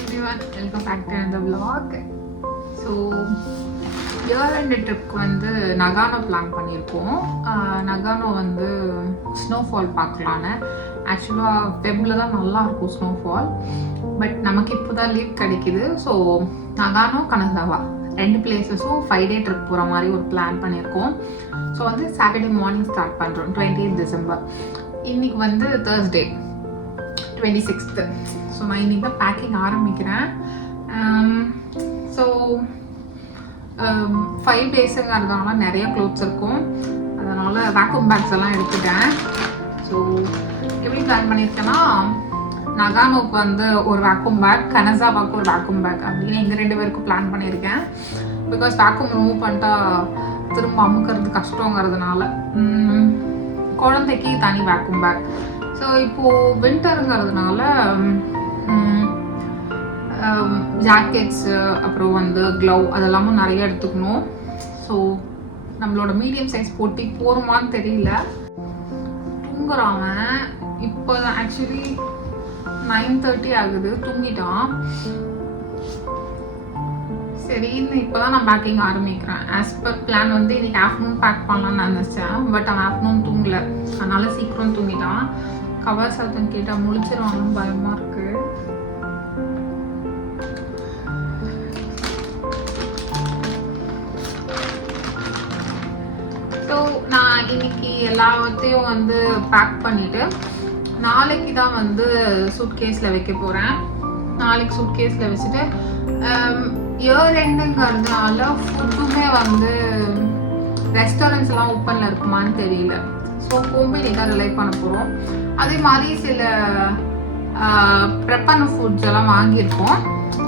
everyone, welcome back to another vlog. So year end trip வந்து நகானோ plan பண்ணியிருக்கோம். நகானோ வந்து snowfall பார்க்கலான்னு. ஆக்சுவலாக ஃபெப்ரில் தான் நல்லா இருக்கும் ஸ்னோஃபால், பட் நமக்கு இப்போ தான் லீவ் கிடைக்கிது. ஸோ நகானோ கனசாவா ரெண்டு பிளேஸஸும் 5 day ட்ரிப் போகிற மாதிரி ஒரு பிளான் பண்ணியிருக்கோம். ஸோ வந்து சாட்டர்டே மார்னிங் ஸ்டார்ட் பண்ணுறோம், 28th December. இன்னைக்கு வந்து Thursday 26th. ஸோ நான் இன்றைக்கி தான் பேக்கிங் ஆரம்பிக்கிறேன். ஸோ 5 daysங்கிறதுனால நிறைய க்ளோத்ஸ் இருக்கும், அதனால் வேக்யூம் பேக்ஸ் எல்லாம் எடுத்துட்டேன். ஸோ எப்படி பிளான் பண்ணியிருக்கேன்னா, நகானோக்கு வந்து ஒரு வேக்யூம் பேக், கனசாவாக்கு ஒரு வேக்யூம் பேக் அப்படின்னு எங்கள் 2 பேருக்கும் பிளான் பண்ணியிருக்கேன். பிகாஸ் வேக்யூம் ரிமூவ் பண்ணிட்டா திரும்ப அமுக்கிறது கஷ்டங்கிறதுனால குழந்தைக்கு தனி வேக்யூம் பேக். ஸோ இப்போது வின்டருங்கிறதுனால ஜாக்கெட்ஸு அப்புறம் வந்து க்ளவ் அதெல்லாமும் நிறைய எடுத்துக்கணும். ஸோ நம்மளோட மீடியம் சைஸ் போட்டி போருமான்னு தெரியல. தூங்குறாங்க இப்போ தான், ஆக்சுவலி 9:30 ஆகுது, தூங்கிட்டான். சரின்னு இப்போ தான் நான் பேக்கிங் ஆரம்பிக்கிறேன். ஆஸ் பர் பிளான் வந்து இன்னைக்கு ஆஃப்டர்நூன் பேக் பண்ணலான்னு நினச்சேன், பட் அவன் ஆஃப்டர்நூன் தூங்கலை, அதனால சீக்கிரம் தூங்கிட்டான். கவர் சத்தம் கேட்டால் முழிச்சிருவாங்கன்னு பயமாக இருக்குது. ஸோ நான் இன்னைக்கு எல்லாத்தையும் வந்து பேக் பண்ணிவிட்டு நாளைக்கு தான் வந்து சூட்கேஸில் வைக்க போகிறேன். நாளைக்கு சூட்கேஸில் வச்சுட்டு இயர் எண்டுங்கிறதுனால ஃபுட்டுமே வந்து ரெஸ்டாரண்ட்ஸ்லாம் ஓப்பனில் இருக்குமான்னு தெரியல. ஸோ ஹோம்மேட் தான் ரிலை பண்ண போகிறோம். அதே மாதிரி சில ப்ரெப்பான ஃபுட்ஸ் எல்லாம் வாங்கியிருக்கோம்.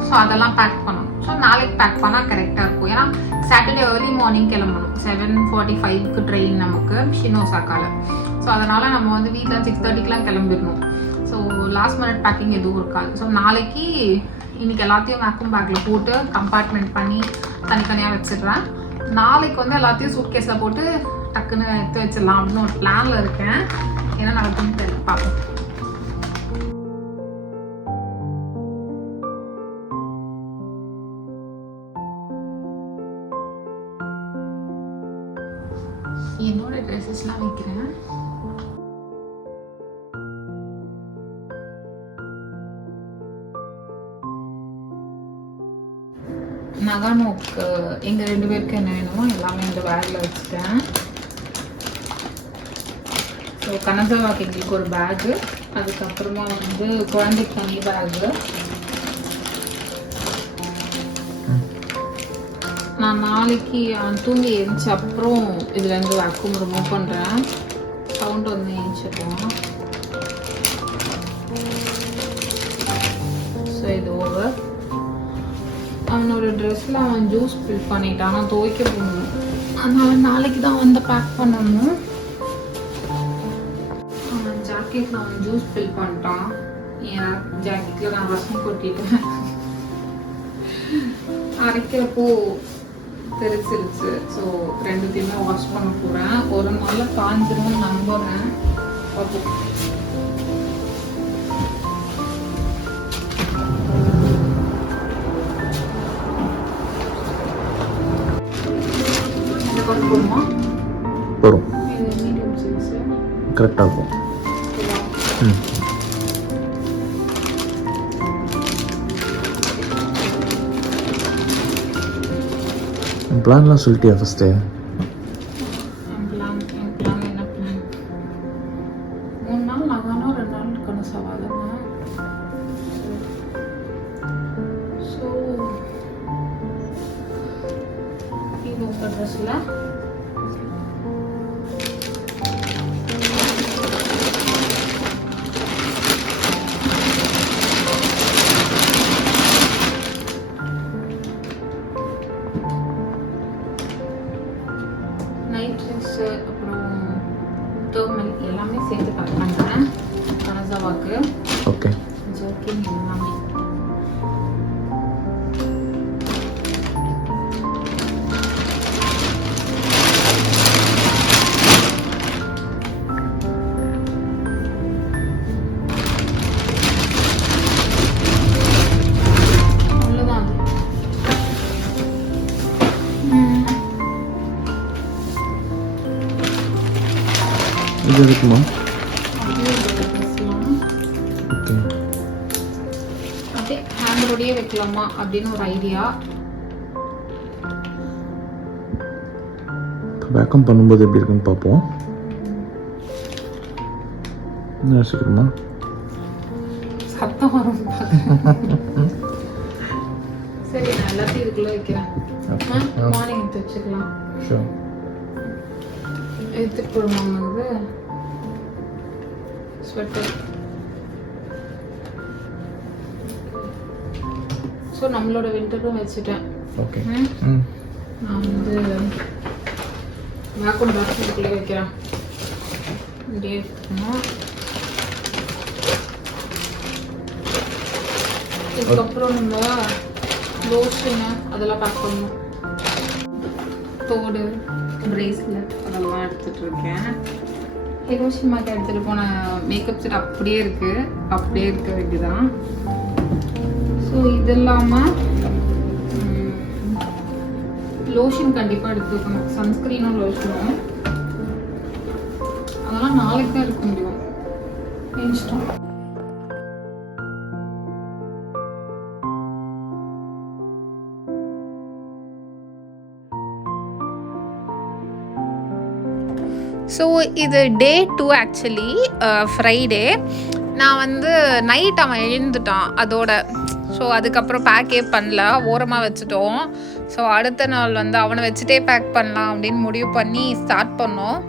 ஸோ அதெல்லாம் பேக் பண்ணணும். ஸோ நாளைக்கு பேக் பண்ணால் கரெக்டாக இருக்கும். ஏன்னா சாட்டர்டே ஏர்லி மார்னிங் கிளம்பணும். 7:45க்கு ட்ரெயின் நமக்கு ஷினோசாக்காவில். ஸோ அதனால் நம்ம வந்து வீட்டில் 6:30க்கெலாம் கிளம்பிடணும். ஸோ லாஸ்ட் மினிட் பேக்கிங் எதுவும் இருக்காது. ஸோ நாளைக்கு இன்னைக்கு எல்லாத்தையும் வேக்யூம் பேக்கில் போட்டு கம்பார்ட்மெண்ட் பண்ணி தனித்தனியாக வச்சிடுறேன். நாளைக்கு வந்து எல்லாத்தையும் சூட்கேஸில் போட்டு டக்குன்னு எடுத்து வச்சிடலாம் அப்படின்னு ஒரு பிளானில் இருக்கேன். என்ன நடக்கும்னு தெரியல, பார்ப்போம். என்னோட ட்ரெஸ்ஸஸ்லாம் வைக்கிறேன். நகானோக்கு எங்கள் 2 பேருக்கு என்ன வேணுமோ எல்லாமே இந்த பேக்கில் வச்சுட்டேன். ஸோ கனசாவாக்கு எங்களுக்கு ஒரு பேகு, அதுக்கப்புறமா வந்து குழந்தைக்கு தனி பேகு. நான் நாளைக்கு தூங்கி எழுந்துச்சு அப்புறம் இதுலேருந்து வேக்யூம் ரிமூவ் பண்ணுறேன். சவுண்ட் வந்து எழுந்துச்சிருக்கோம். ஸோ இது ஓவர். அவனோட ட்ரெஸ்ஸில் அவன் ஜூஸ் ஃபில் பண்ணிட்டான், நான் துவைக்க போகணும். அதனால் நாளைக்கு தான் வந்து பேக் பண்ணணும். அவன் ஜாக்கெட்டில் அவன் ஜூஸ் ஃபில் பண்ணிட்டான். என் ஜாக்கெட்டில் நான் ரசம் கொட்டிட்டேன். அரைக்கிறப்போ தெரிச்சிருச்சு. ஸோ 2த்தையுமே வாஷ் பண்ண போகிறேன். ஒரு நாளில் காஞ்சிரும்னு நம்புகிறேன். பார்ப்போம். வரும் கரெக்டாக இருக்கும். பிளான்லாம் சொல்லிட்டியா ஃபஸ்ட்டு? என்ன பிளான்? 3 நாள் நகானோ, 2 நாள் கனசாவா தானே. ஸோ இது உங்கள் ட்ரெஸ்ஸில் நைட் ட்ரெஸ்ஸு அப்புறம் டர்மல் எல்லாமே சேர்த்து பேக் பண்ணுறேன் கனசாவாக்கு. ஓகே ஜர்க்கின் எல்லாமே. இது இருக்குமா? அப்படியே ட்ரெஸ்லாம் ஓகே. அப்படியே ஹேங்கரோடையே வைக்கலாமா அப்படின்னு ஒரு ஐடியா. வேக்கம் பண்ணும்போது எப்படி இருக்குன்னு பார்ப்போம். யோசிக்கணுமா? சத்தம் வரும். சரி, நான் எல்லாத்தையும் இதுக்குள்ள வைக்கிறேன். மார்னிங் எடுத்து வச்சுக்கலாம். ஷூர். எடுத்துட்டு போடுவாங்க ஸ்வெட்டர். ஸோ நம்மளோட வின்டரும் வச்சுட்டேன். ஓகே. நான் வந்து வேக்கம் பாக்ஸ் இதுக்குள்ளே வைக்கிறேன். இப்படியே இருக்கணும். இதுக்கப்புறம் நம்ம லோஷனு அதெல்லாம் பேக் பண்ணணும். தோடு, பிரேஸ்லெட் அதெல்லாம் எடுத்துகிட்டு இருக்கேன். ஹிரோஷிமாக்கு எடுத்துகிட்டு போன மேக்கப் செட் அப்படியே இருக்க வேண்டியதான். ஸோ இது இல்லாமல் லோஷன் கண்டிப்பாக எடுத்துக்கணும். சன்ஸ்க்ரீனும் லோஷனும் அதெல்லாம் நாளைக்கு தான் எடுக்க முடியும். இன்ஸ்டம் ஸோ இது டே 2 ஆக்சுவலி, ஃப்ரைடே. நான் வந்து நைட் அவன் எழுந்துட்டான் அதோட. ஸோ அதுக்கப்புறம் பேக்கே பண்ணல, ஓரமாக வச்சுட்டோம். ஸோ அடுத்த நாள் வந்து அவனை வச்சுட்டே பேக் பண்ணலாம் அப்படின்னு முடிவு பண்ணி ஸ்டார்ட் பண்ணோம்.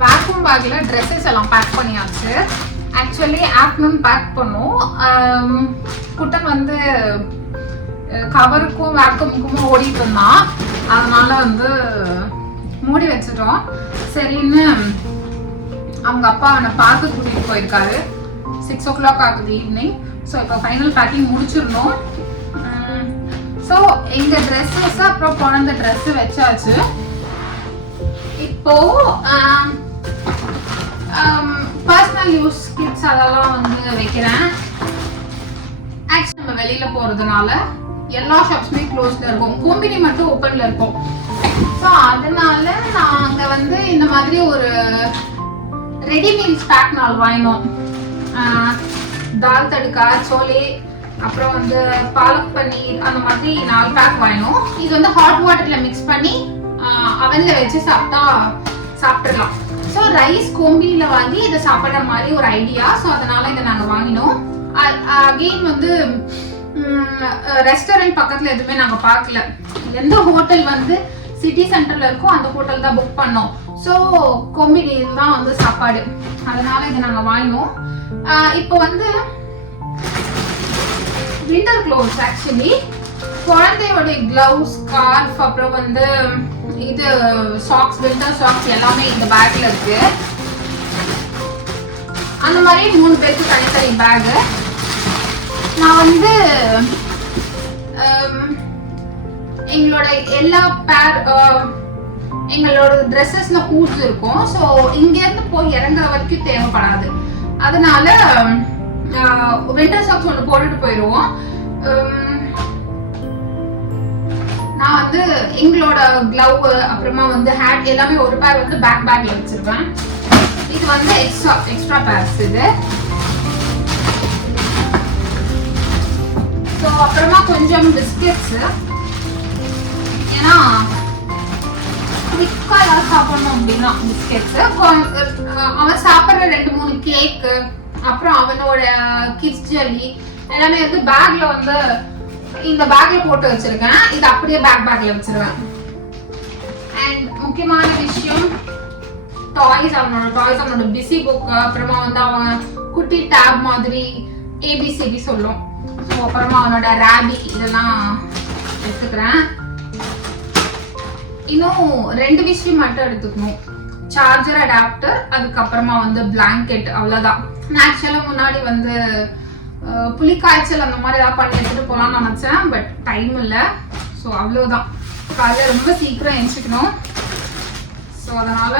வேக்யூம் பேக்ல ட்ரெஸ்ஸஸ் எல்லாம் பேக் பண்ணியாச்சு. ஆக்சுவலி ஆஃப்டர்நூன் பேக் பண்ணோம். குட்டன் வந்து கவருக்கும் வேக்யூமுக்கும் ஓடிட்டு இருந்தான். அதனால வந்து மூடி வச்சிட்டோம். சரின்னு அவங்க அப்பா அவனை பார்த்து கூட்டிட்டு போயிருக்காரு. 6 o'clock ஆகுது ஈவினிங். ஸோ இப்போ ஃபைனல் பேக்கிங் முடிச்சிடணும். ஸோ எங்க ட்ரெஸ்ஸஸ் அப்புறம் குழந்தை ட்ரெஸ் வச்சாச்சு. இப்போ பர்சனல் யூஸ் கிட்ஸ் அதெல்லாம் வந்து வைக்கிறேன். ஆக்சுவலி நம்ம வெளியில போறதுனால எல்லா ஷாப்ஸுமே க்ளோஸ்ல இருக்கும், கோம்பினி மட்டும் ஓப்பன்ல இருக்கும். ஸோ அதனால நாங்க வந்து இந்த மாதிரி ஒரு ரெடி மீல்ஸ் பேக் 4 வாங்கினோம். தால் தடுக்கா, சோலே, அப்புறம் வந்து பாலக் பன்னீர், அந்த மாதிரி 4 பேக் வாங்கினோம். இது வந்து ஹாட் வாட்டர்ல மிக்ஸ் பண்ணி அவன்ல வச்சு சாப்பிட்டுடலாம். ஸோ ரைஸ் கோம்பியில வாங்கி இதை சாப்பிட்ற மாதிரி ஒரு ஐடியா. ஸோ அதனால இதை நாங்கள் வாங்கினோம். அகெயின் வந்து ரெஸ்டாரண்ட் பக்கத்துல எதுவுமே நாங்கள் பார்க்கல. எந்த ஹோட்டல் வந்து சிட்டி சென்டர்ல இருக்கும் அந்த ஹோட்டல் தான் புக் பண்ணோம். ஸோ கொம்பினியில் தான் வந்து சாப்பாடு, அதனால இது நாங்க வாங்கினோம். இப்போ வந்து விண்டர் க்ளோத்ஸ், ஆக்சுவலி குழந்தையோட கிளவுஸ், ஸ்கார்ஃப், அப்புறம் வந்து இது சாக்ஸ், விண்டர் சாக்ஸ் எல்லாமே இந்த பேக்ல இருக்கு. அந்த மாதிரி 3 பேருக்கு தனித்தனி பேகு. நான் வந்து எங்களோட எல்லா பேர் எங்களோட ட்ரெஸ்ஸஸ்ல ஹூட்ஸ் இருக்கும். ஸோ இங்க இருந்து போய் இறங்குற வரைக்கும் தேவைப்படாது. அதனால விண்டர் சாக்ஸ் ஒன்று போட்டுட்டு போயிடுவோம். நான் வந்து எங்களோட கிளவ், அப்புறமா வந்து ஹேட் எல்லாமே ஒரு பேர் வந்து பேக்ல வச்சிருவேன். இது வந்து எக்ஸ்ட்ரா பேர்ஸ் இது. ஸோ அப்புறமா கொஞ்சம் பிஸ்கெட்ஸ், ஏன்னா குவிக்கா ஏதாவது சாப்பிடணும் அப்படின்னா பிஸ்கெட்ஸ். அவன் சாப்பிட்ற 2-3 கேக்கு, அப்புறம் அவனோட கிட்ஸ் ஜெல்லி எல்லாமே வந்து பேக்ல வந்து இந்த பேக்ல போட்டு வச்சிருக்கேன். இது அப்படியே பேக்ல வச்சிருவேன். அண்ட் முக்கியமான விஷயம் டாய்ஸ், அவனோட பிஸி புக், அப்புறமா வந்து அவன் குட்டி டேப் மாதிரி ஏபிசிடி சொல்லும். ஸோ அப்புறமா அவனோட ரேபி இதெல்லாம் எடுத்துக்கிறேன். இன்னும் 2 விஷயம் மட்டும் எடுத்துக்கணும், சார்ஜர், அடாப்டர், அதுக்கப்புறமா வந்து பிளாங்கெட், அவ்வளோதான். நான் ஆக்சுவலாக முன்னாடி வந்து புளிக்காய்ச்சல் அந்த மாதிரி ஏதாவது பண்ணி எடுத்துகிட்டு போகலான்னு நினச்சேன், பட் டைம் இல்லை. ஸோ அவ்வளோதான். காலையில் ரொம்ப சீக்கிரம் எழுந்திரிக்கணும். ஸோ அதனால்